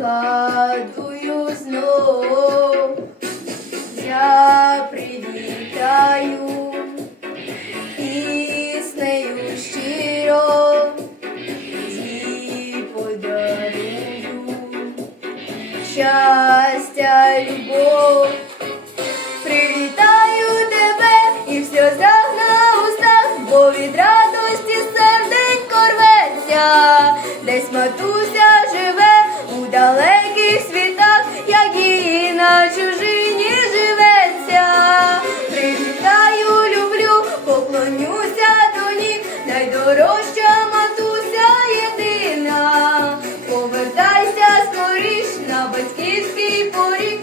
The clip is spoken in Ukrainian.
радую знов, я привітаю піснею щиро, їй подарую. Щастя, любов. Привітаю тебе і в сльозах на устах, бо від радості серденько рветься, десь матуся далеких світах, як і на чужині живеться. Привітаю, люблю, поклонюся до ніг, найдорожча матуся єдина. Повертайся скоріш на батьківський поріг.